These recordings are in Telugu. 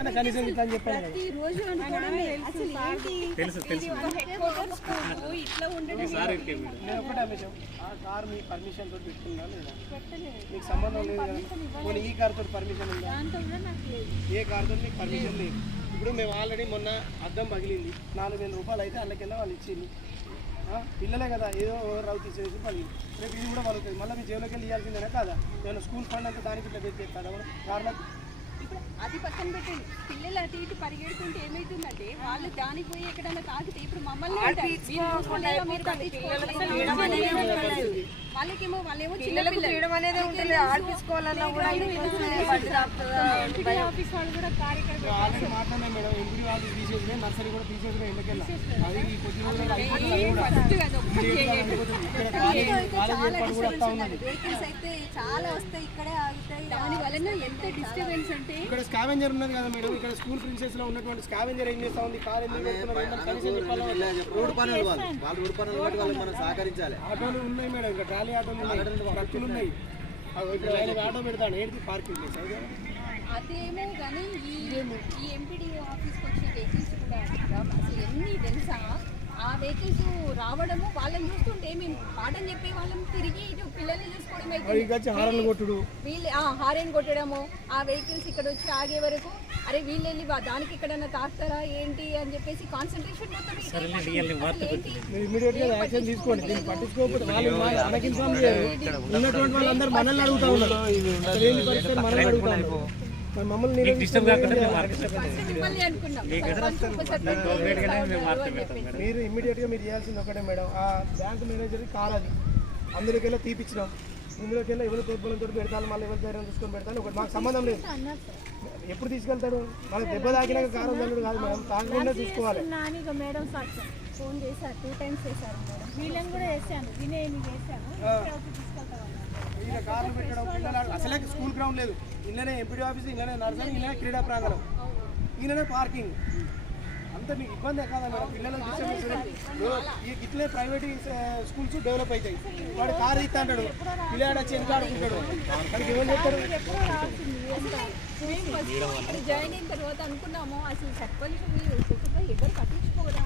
నేను కార్ మీ పర్మిషన్ తోటి లేదా? మీకు సంబంధం లేదు ఈ కార్ తోటి పర్మిషన్ ఉందా? ఏ కార్ తోటి మీకు పర్మిషన్ లేదు? ఇప్పుడు మేము ఆల్రెడీ మొన్న అద్దం పగిలింది. నాలుగు వేల రూపాయలు అయితే అందులోకెళ్ళి వాళ్ళు ఇచ్చింది పిల్లలే కదా ఏదో ఓవర్ రావు తీసేసి పలిగింది రేపు ఇది కూడా పలుకుతుంది మళ్ళీ మీ జేబులోకి వెళ్ళి ఇవ్వాల్సిందేనా కాదా? ఏమైనా స్కూల్ ఫండ్ అంతా దానికి పెట్టి కదా కార్లకు ఇప్పుడు అది పక్కన పెట్టండి. పిల్లలు అటు ఇటు పరిగెడుతుంటే ఏమైతుందంటే వాళ్ళు దానికి పోయి ఎక్కడైనా తాకితే ఇప్పుడు మమ్మల్ని అంటారు. మీరు చూసుకోలేదా, మీరు పట్టించుకోలేదా? వాళ్ళకేమో వాళ్ళేమో చిన్న పిల్లలు. అనేది ఉంటుంది. ఆడిపించుకోవాలన్నా కూడా ఎంపీడీ ఆఫీస్ వాళ్ళు కూడా కార్ ఇక్కడ మేము ఆల్రెడీ మాట్లాడినాం మేడం. ఎంపీ వాళ్ళు తీసేసిన నర్సరీ కూడా తీసేసిన ఎందుకెళ్ళా అది ఈ కొద్ది రోజులు అయిపోతుంది అది కూడా ఫస్ట్ అది ఒక్కటి చేయండి. అయిపోతుంది. ఇక్కడ కాలేజీ కాలేజీ ఏర్పాటు కూడా వస్తా ఉన్నది. వెహికల్స్ అయితే చాలా వస్తాయి. ఇక్కడే ఆగుతాయి. దాని వలన ఎంత డిస్టర్బెన్స్ అంటే ఇక్కడ స్కావెంజర్ ఉన్నది కదా మేడం. ఇక్కడ స్కూల్ ప్రిన్సెస్లో ఉన్నటువంటి స్కావెంజర్ ఏం చేస్తా ఉంది? కార్ రోడ్డు పనులు వాళ్ళు. వాళ్ళు. రోడ్డు పనులు బట్టి వాళ్ళకి మనం సహకరించాలి. ఆటోలు ఉన్నాయి మేడం. ఇంకా ట్రాలీ ఆటోలు ఉన్నాయి. ట్రక్కులు ఉన్నాయి. ఇక్కడ ఆయన ఆటో పెడతాను. ఏంటి పార్కింగ్ ప్లేస్? అదేమో కానీ ఈ ఎంపీడీఓ ఆఫీస్కి వచ్చే వెహికల్స్ కూడా అసలు ఎన్ని తెలుసా? ఆ వెహికల్స్ రావడము వాళ్ళని చూస్తుంటే మేము పాఠం చెప్పే వాళ్ళని తిరిగి ఇటు పిల్లల్ని చూసుకోవడం అయితే కొట్టుడు. వీళ్ళు ఆ హారెన్ కొట్టడము ఆ వెహికల్స్ ఇక్కడ వచ్చి ఆగే వరకు అరే వీళ్ళు వెళ్ళి వా- దానికి ఎక్కడన్నా తాకుతారా ఏంటి అని చెప్పేసి కాన్సన్ట్రేషన్ మొత్తం వాళ్ళు ఉన్నటువంటి వాళ్ళందరూ మనల్ని అడుగుతా ఉన్నారు. మరి మమ్మల్ని. మీరు ఇమ్మీడియట్గా మీరు చేయాల్సింది ఒకటే మేడం. ఆ బ్యాంక్ మేనేజర్ కార్ అది. అందులోకి వెళ్ళి తీపిచ్చినాం. ఇందులోకి వెళ్ళి ఎవరి దెబ్బలతో పెడతాను మళ్ళీ ఎవరి ధైర్యం చూసుకొని పెడతాను ఒకటి మాకు సంబంధం లేదు. ఎప్పుడు తీసుకెళ్తాడు మన దెబ్బ తాకినాక కారు వదలడు కాదు మేడం. తాగకుండా చూసుకోవాలి నానిగా మేడం ఫోన్ చేశారు. టూ టైమ్స్ చేశారు మేడం. వీళ్ళని కూడా చేశాను. వినయని చేశాను కార్లు పెట్టడం పిల్లలు అసలే స్కూల్ గ్రౌండ్ లేదు. ఇళ్ళనే ఎంపీడీ ఆఫీస్ ఇళ్ళనే నర్సరీ ఇళ్ళనే క్రీడా ప్రాంగణం. ఈయననే పార్కింగ్. అంత మీకు ఇబ్బంది కాదా మేడం పిల్లలకు డిస్టర్బెన్స్ ఈ ఇట్లే ప్రైవేట్ స్కూల్స్ డెవలప్ అవుతాయి. వాడు కారు ఇస్తా అంటాడు పిల్లాడు వచ్చి ఎంత ఆడుకుంటాడు? వాడికి ఏమని చెప్తారు? జాయిన్ అయిన తర్వాత అనుకున్నాము అసలు సర్పంచ్ ఎవరు పట్టించుకోరా?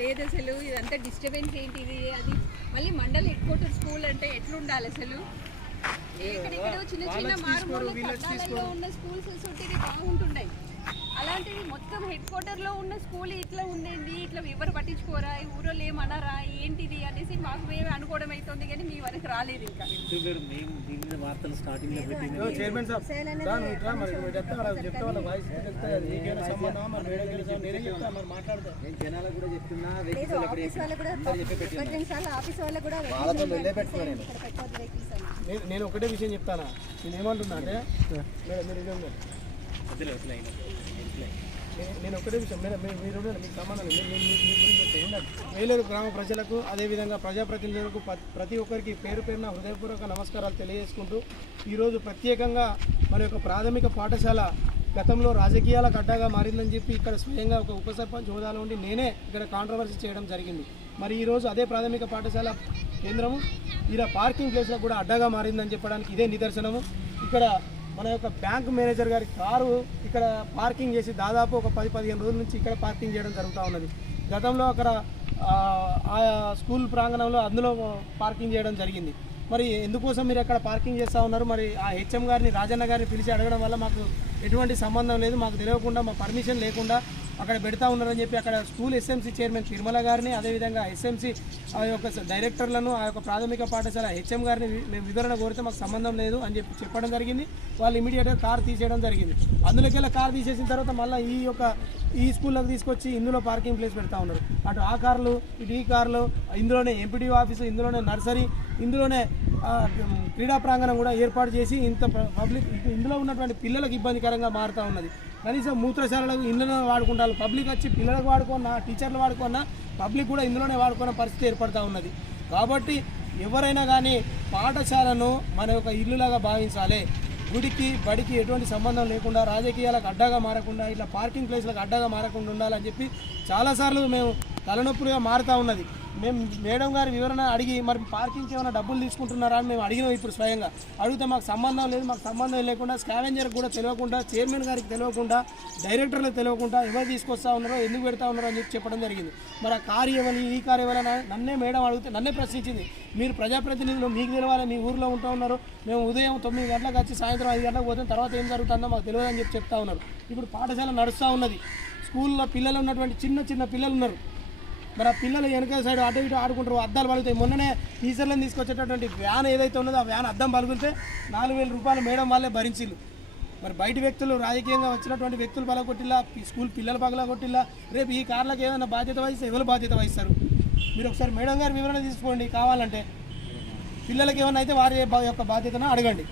లేదు. అసలు ఇదంతా డిస్టర్బెన్స్ ఏంటి ఇది? అది మళ్ళీ మండల్ హెడ్ క్వార్టర్ స్కూల్ అంటే ఎట్లుండాలి అసలు? చిన్న చిన్న మారుమూల పట్టణాలలో ఉన్న స్కూల్స్ అలాంటిది మొత్తం హెడ్ క్వార్టర్లో ఉన్న స్కూల్ ఇట్లా ఉండేది ఇట్లా ఎవరు పట్టించుకోరా? ఈ ఊరోళ్ళు ఏమన్నారా ఏంటిది అనేసి మాకు మేమే అనుకోవడం అవుతుంది కానీ మీ వరకు రాలేదు ఇంకా. చెప్తా? వాళ్ళ కూడా నేను నేను ఒకటే విషయం చెప్తానా? నేను ఏమంటున్నా అంటే మీరు ఇది నేను- ఒకటే విషయం మేడం మీరు మీకు ఉండండి. వేలూరు గ్రామ ప్రజలకు అదేవిధంగా ప్రజాప్రతినిధులకు ప్రతి ఒక్కరికి పేరు పేరున హృదయపూర్వక నమస్కారాలు తెలియజేసుకుంటూ ఈరోజు ప్రత్యేకంగా మన యొక్క ప్రాథమిక పాఠశాల గతంలో రాజకీయాలకు అడ్డాగా మారిందని చెప్పి ఇక్కడ స్వయంగా ఒక ఉప సర్పంచ్ హోదాలో ఉండి నేనే ఇక్కడ కాంట్రవర్సీ చేయడం జరిగింది. మరి ఈరోజు అదే ప్రాథమిక పాఠశాల కేంద్రము. ఇలా పార్కింగ్ ప్లేస్లో కూడా అడ్డగా మారిందని చెప్పడానికి ఇదే నిదర్శనము. ఇక్కడ మన యొక్క బ్యాంక్ మేనేజర్ గారి కారు ఇక్కడ పార్కింగ్ చేసి దాదాపు ఒక పది పదిహేను రోజుల నుంచి ఇక్కడ పార్కింగ్ చేయడం జరుగుతూ ఉన్నది. గతంలో అక్కడ ఆ, స్కూల్ ప్రాంగణంలో అందులో పార్కింగ్ చేయడం జరిగింది. మరి ఎందుకోసం మీరు అక్కడ పార్కింగ్ చేస్తూ ఉన్నారు? మరి ఆ హెచ్ఎం గారిని రాజన్న గారిని పిలిచి అడగడం వల్ల మాకు ఎటువంటి సంబంధం లేదు. మాకు తెలియకుండా మా పర్మిషన్ లేకుండా అక్కడ పెడతా ఉన్నారని చెప్పి అక్కడ స్కూల్ ఎస్ఎంసీ చైర్మన్ తిరుమల గారిని అదేవిధంగా ఎస్ఎంసీ ఆ యొక్క డైరెక్టర్లను ఆ యొక్క ప్రాథమిక పాఠశాల హెచ్ఎం గారిని మేము వివరణ కోరితే మాకు సంబంధం లేదు అని చెప్పి చెప్పడం జరిగింది. వాళ్ళు ఇమీడియట్గా కార్ తీసేయడం జరిగింది. అందులోకెళ్ళి కార్ తీసేసిన తర్వాత మళ్ళీ ఈ యొక్క ఈ స్కూల్లోకి తీసుకొచ్చి ఇందులో పార్కింగ్ ప్లేస్ పెడతా ఉన్నారు. అటు ఆ కార్లు ఇటు ఈ కార్లు ఇందులోనే ఎంపీడీ ఆఫీసు ఇందులోనే నర్సరీ ఇందులోనే క్రీడా ప్రాంగణం కూడా ఏర్పాటు చేసి ఇంత పబ్లిక్ ఇందులో ఉన్నటువంటి పిల్లలకు ఇబ్బందికరంగా మారుతూ ఉన్నది. కనీసం మూత్రశాలలకు ఇందులో వాడుకుంటారు. పబ్లిక్ వచ్చి పిల్లలకు వాడుకున్నా టీచర్లు వాడుకున్నా పబ్లిక్ కూడా ఇందులోనే వాడుకున్న పరిస్థితి ఏర్పడుతూ ఉన్నది. కాబట్టి ఎవరైనా కానీ పాఠశాలను మన యొక్క ఇల్లులాగా భావించాలి. గుడికి బడికి ఎటువంటి సంబంధం లేకుండా రాజకీయాలకు అడ్డాగా మారకుండా ఇట్లా పార్కింగ్ ప్లేస్లకు అడ్డాగా మారకుండా ఉండాలని చెప్పి చాలాసార్లు మేము తలనొప్పులుగా మారుతూ ఉన్నది. మేము మేడం గారి వివరణ అడిగి మరి పార్కింగ్కి ఏమైనా డబ్బులు తీసుకుంటున్నారా? అని మేము అడిగినాం ఇప్పుడు స్వయంగా. అడిగితే మాకు సంబంధం లేదు మాకు సంబంధం లేకుండా స్కావెంజర్ కూడా తెలియకుండా చైర్మన్ గారికి తెలియకుండా డైరెక్టర్లకు తెలియకుండా ఎవరు తీసుకొస్తా ఉన్నారో ఎందుకు పెడతా ఉన్నారో అని చెప్పి చెప్పడం జరిగింది. మరి ఆ కారు ఇవ్వాలి ఈ కారు ఇవ్వాలని నన్నే మేడం అడిగితే నన్నే ప్రశ్నించింది. మీరు ప్రజాప్రతినిధులు మీకు తెలియాలి మీ ఊర్లో ఉంటూ ఉన్నారు. మేము ఉదయం తొమ్మిది గంటలకు వచ్చి సాయంత్రం ఐదు గంటలకు పోతే తర్వాత ఏం జరుగుతుందో మాకు తెలియదు అని చెప్పి చెప్తా ఉన్నారు. ఇప్పుడు పాఠశాల నడుస్తూ ఉన్నది. స్కూల్లో పిల్లలు ఉన్నటువంటి చిన్న చిన్న పిల్లలు ఉన్నారు. మరి ఆ పిల్లలు వెనక సైడ్ అటు ఇటు ఆడుకుంటారు అద్దాలు పలుగుతాయి మొన్ననే టీచర్లను తీసుకొచ్చేటటువంటి వ్యాన్ ఏదైతే ఉన్నదో ఆ వ్యాన్ అద్దం పలుగుతే నాలుగు వేల రూపాయలు మేడం వాళ్ళే భరించిల్లు మరి బయట వ్యక్తులు రాజకీయంగా వచ్చినటువంటి వ్యక్తులు పగలగొట్టిల్లా ఈ స్కూల్ పిల్లలు పగలగొట్టిల్లా రేపు ఈ కార్లకు ఏదైనా బాధ్యత వహిస్తే ఎవరు బాధ్యత వహిస్తారు? మీరు ఒకసారి మేడం గారు వివరణ తీసుకోండి కావాలంటే. పిల్లలకి ఏమైనా అయితే వారి యొక్క బాధ్యతను అడగండి.